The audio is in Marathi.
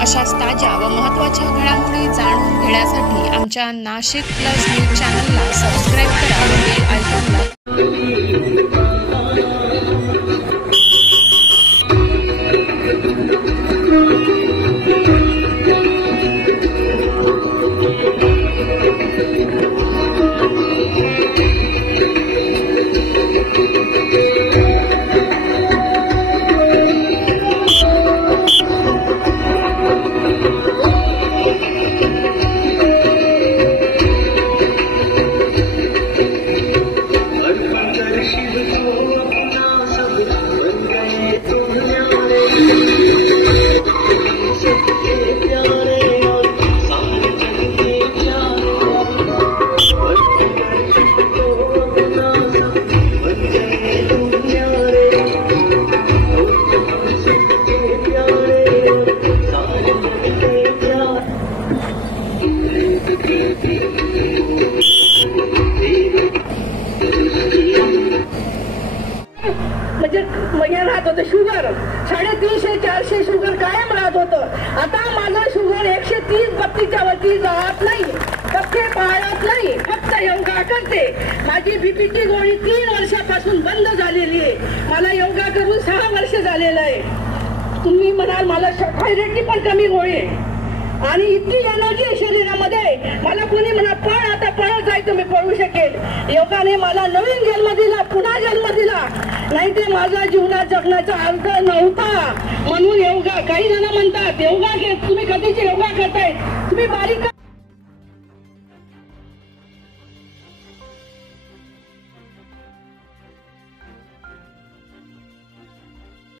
अशाच ताज्या व महत्त्वाच्या घडामोडी जाणून घेण्यासाठी आमच्या नाशिक प्लस न्यूज चॅनलला सबस्क्राईब करा व बेल आयकॉनला म्हणजे महिना राहत होतं शुगर 350-400 शुगर कायम राहत होतं. आता माझं शुगर 130-32च्या वरती जात नाही, कप्पे पाळत नाही, फक्त योगा करते. माझी बीपीची गोळी 3 वर्षापासून बंद झालेली आहे. मला योगा करून 6 वर्ष झालेलं आहे. तुम्ही म्हणाल मला थायरॉइडची पण कमी गोळी आहे आणि इतकी एनर्जी आहे शरीरामध्ये. मला कोणी म्हणा पण आता पळत जायचं मी पळू शकेल. योगाने मला नवीन जन्म दिला, पुन्हा जन्म दिला. नाही ते माझा जीवनात जगण्याचा अर्थ नव्हता. म्हणून योगा, काही जण म्हणतात योगा तुम्ही कधीचे योगा करताय, तुम्ही बारीक